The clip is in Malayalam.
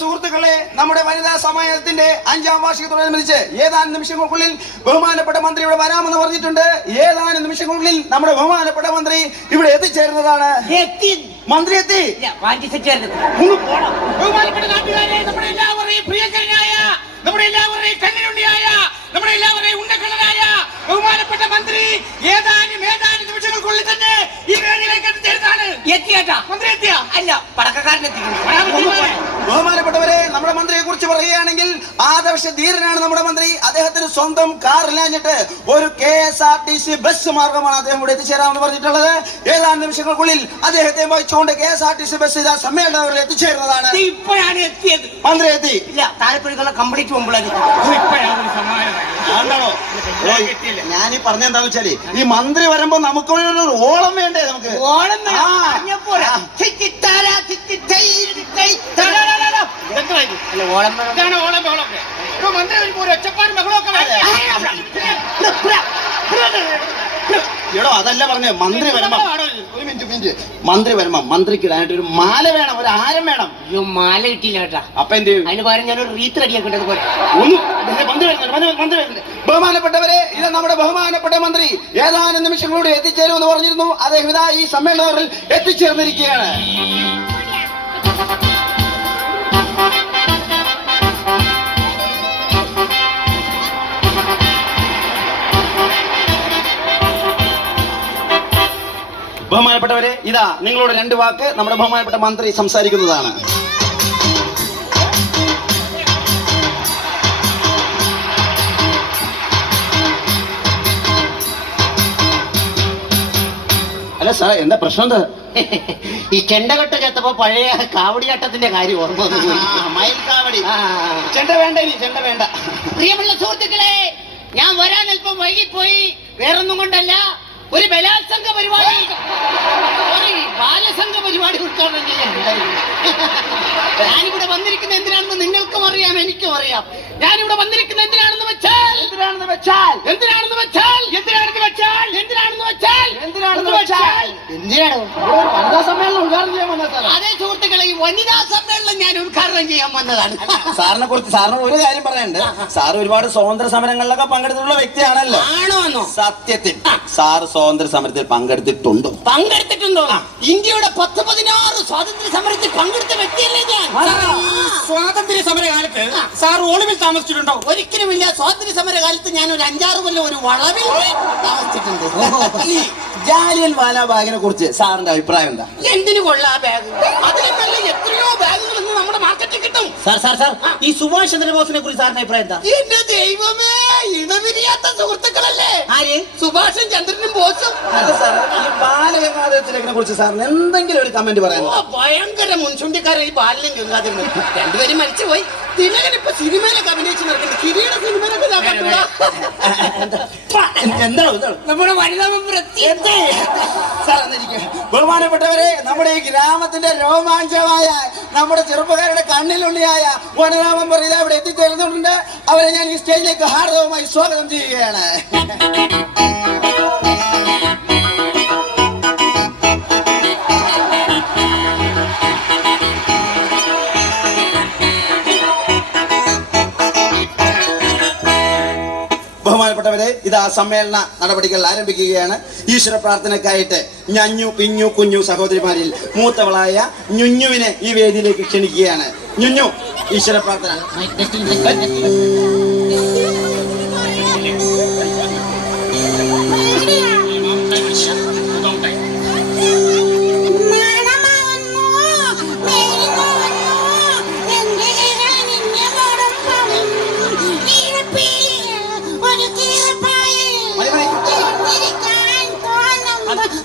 സുഹൃത്തുക്കളെ, നമ്മുടെ വനിതാ സമാജത്തിന്റെ 5ാം വാർഷികത്തോടനുബന്ധിച്ച് ഏതാനും നിമിഷങ്ങൾക്കുള്ളിൽ ബഹുമാനപ്പെട്ട മന്ത്രി ഇവിടെ വരാമെന്ന് പറഞ്ഞിട്ടുണ്ട്. ഏതാനും നിമിഷങ്ങൾക്കുള്ളിൽ നമ്മുടെ ബഹുമാനപ്പെട്ട മന്ത്രി ഇവിടെ എത്തിച്ചേരുന്നതാണ്. മന്ത്രി എത്തി. ബഹുമാനപ്പെട്ട നാട്ടുകാരെ, നമ്മുടെ എല്ലാവരെയും പ്രിയങ്കരനായ, നമ്മുടെ എല്ലാവരെയും കണ്ണിലുണ്ണിയായ, നമ്മുടെ എല്ലാവരെയും ഉണ്ടക്കണ്ണനായ ബഹുമാനപ്പെട്ട മന്ത്രി ഏതാനും നിമിഷങ്ങൾക്കുള്ളിൽ തന്നെ ഈ വേദിയിലേക്ക് എത്തിച്ചേരുന്നതാണ്. എത്തിയേട്ടാ? മന്ത്രി എത്തിയ? അല്ല, പടക്കക്കാരനെത്തിക്കുന്നു. ബഹുമാനപ്പെട്ടവരെ, നമ്മുടെ മന്ത്രിയെ കുറിച്ച് പറയുകയാണെങ്കിൽ ആദർശ ധീരനാണ് നമ്മുടെ മന്ത്രി. അദ്ദേഹത്തിന് സ്വന്തം കാറില്ലാഞ്ഞിട്ട് ഒരു KSRTC ബസ് മാർഗമാണ് അദ്ദേഹം ഇവിടെ എത്തിച്ചേരാമെന്ന് പറഞ്ഞിട്ടുള്ളത്. ഏതാനും നിമിഷങ്ങൾക്കുള്ളിൽ അദ്ദേഹത്തെ വഹിച്ചുകൊണ്ട് KSRTC ബസ് ഇതാ സമ്മേളനത്തിൽ എത്തിച്ചേരുന്നതാണ്. ഇപ്പോഴാണ് എത്തിയത്. മന്ത്രി എത്തി. ഇല്ല, താഴെപ്പുഴക്കുള്ള കംപ്ലീറ്റ് പോകുമ്പോഴാണോ? ഞാനീ പറഞ്ഞെന്താന്ന് വെച്ചാല്, ഈ മന്ത്രി വരുമ്പോ നമുക്ക് ഒരു ഓളം വേണ്ടേ? നമുക്ക് ഓളം എടോ, അതല്ല പറഞ്ഞേ. മന്ത്രി വരുമ്പോ മന്ത്രിക്കിടാനായിട്ട് ഒരു മാല വേണം, ഒരു ആരം വേണം. മാല കിട്ടിയില്ല കേട്ടാ. അപ്പൊ എന്ത് ചെയ്യും? അതിന് പകരം ഞാനൊരു റീത്ത് റെഡിയാക്കേണ്ടത് പോലെ. ബഹുമാനപ്പെട്ടവരെ, ഇത് നമ്മുടെ ബഹുമാനപ്പെട്ട മന്ത്രി ഏതാനും നിമിഷങ്ങളോട് എത്തിച്ചേരുമെന്ന് പറഞ്ഞിരുന്നു. അദ്ദേഹം ഇതാ ഈ സമ്മേളനത്തിൽ എത്തിച്ചേർന്നിരിക്കുകയാണ്. ബഹുമാനപ്പെട്ടവരെ, ഇതാ നിങ്ങളോട് 2 വാക്ക് നമ്മുടെ ബഹുമാനപ്പെട്ട മന്ത്രി സംസാരിക്കുന്നതാണ്. അല്ല സാർ, എന്താ പ്രശ്നം? എന്താ ഈ ചെണ്ടകൊട്ട ചത്തപ്പോ പഴയ കാവടിയാട്ടത്തിന്റെ കാര്യം ഓർമ്മ വന്നു. മയിൽ കാവടി. ചെണ്ട വേണ്ട, ഇനി ചെണ്ട വേണ്ട. പ്രിയമുള്ള സുഹൃത്തുക്കളെ, ഞാൻ വരാൻ അല്പം വൈകിപ്പോയി. വേറൊന്നും കൊണ്ടല്ല, ഒരു ബലാത്സംഗ പരിപാടി, ബാലസംഘ പരിപാടി ഉദ്ഘാടനം ചെയ്യാൻ ഞാനിവിടെ വന്നിരിക്കുന്ന എന്തിനാണെന്ന് നിങ്ങൾക്കും അറിയാം, എനിക്കും അറിയാം. ഞാനിവിടെ വന്നിരിക്കുന്ന എന്തിനാണെന്ന് വെച്ചാൽ വനിതാ സമ്മേളനം ഉദ്ഘാടനം ചെയ്യാൻ വന്നതാണ്. അതേ സുഹൃത്തുക്കളെ, ഈ വനിതാ സമ്മേളനം ഞാൻ ഉദ്ഘാടനം ചെയ്യാൻ വന്നതാണ്. സാറിനെ കുറിച്ച് സാറിന് ഒരു കാര്യം പറയാനുണ്ട്. സാർ ഒരുപാട് സ്വാതന്ത്ര്യ സമരങ്ങളിലൊക്കെ പങ്കെടുത്തിട്ടുള്ള വ്യക്തിയാണല്ലോ. ആണോ? സത്യത്തിൽ സാർ സ്വാതന്ത്ര്യ സമരത്തിൽ പങ്കെടുത്തിട്ടുണ്ടോ? ഇന്ത്യയുടെ 10-16 സ്വാതന്ത്ര്യ സമരത്തിൽ പങ്കെടുത്ത വ്യക്തിയല്ലേ ഞാൻ. സ്വാതന്ത്ര്യ സമരകാലത്ത് സാർ ഒളിവിൽ താമസിച്ചിട്ടുണ്ടോ? ഒരിക്കലുമില്ല. സ്വാതന്ത്ര്യ സമരകാലത്ത് ഞാൻ ഒരു 5-6 കൊല്ലം ഒരു വളവിൽ താമസിച്ചിട്ടുണ്ട്. ഈ ജാലിയൻ വാല ബാഗിനെ കുറിച്ച് സാറിന്റെ അഭിപ്രായം എന്താ? എന്തിനു കൊള്ളാ ബാഗ്? അതിനേക്കാൾ എത്രയോ ബാഗുകൾ ഇന്ന് നമ്മുടെ മാർക്കറ്റിൽ കിട്ടും. സാർ ഈ സുഭാഷ് ചന്ദ്രബോസിനെ കുറിച്ച് സാറിന്റെ അഭിപ്രായം എന്താ? എന്റെ ദൈവമേ, ഇണവിരിയാത്ത സുഹൃത്തുക്കളല്ലേ ആര്? സുഭാഷും ചന്ദ്രനും ബോസും. ഈ ബാലഗംഗാധരത്തിലേക്കിനെ കുറിച്ച് സാറിന് എന്തെങ്കിലും ഒരു കമന്റ് പറയാൻ? ഭയങ്കര മുൻചുണ്ടിക്കാരൻ ഈ ബാലിനും ഗംഗാധരനും. 2 പേരും മരിച്ചുപോയി. തിലകൻ ഇപ്പൊ സിനിമയിലൊക്കെ അഭിനയിച്ച് നടക്കുന്നത്. കിരീട സിനിമയിലൊക്കെ ഞാൻ കണ്ടിട്ടുള്ള നമ്മുടെ വനിതാ മെമ്പർ എത്തി. ബഹുമാനപ്പെട്ടവരെ, നമ്മുടെ ഈ ഗ്രാമത്തിന്റെ രോമാഞ്ചമായ, നമ്മുടെ ചെറുപ്പക്കാരുടെ കണ്ണിലുള്ളിയായ വനിതാ മെമ്പർ ഇതാ ഇവിടെ എത്തിച്ചേർന്നിട്ടുണ്ട്. അവരെ ഞാൻ ഈ സ്റ്റേജിലേക്ക് ഹാർദവമായി സ്വാഗതം ചെയ്യുകയാണ്. ബഹുമാനപ്പെട്ടവരെ, ഇതാ സമ്മേളന നടപടികൾ ആരംഭിക്കുകയാണ്. ഈശ്വര പ്രാർത്ഥനക്കായിട്ട് ഞഞ്ഞു, പിഞ്ഞു, കുഞ്ഞു സഹോദരിമാരിൽ മൂത്തവളായ ഞുഞ്ഞുവിനെ ഈ വേദിയിലേക്ക് ക്ഷണിക്കുകയാണ്. ഞുഞ്ഞു, ഈശ്വര പ്രാർത്ഥന.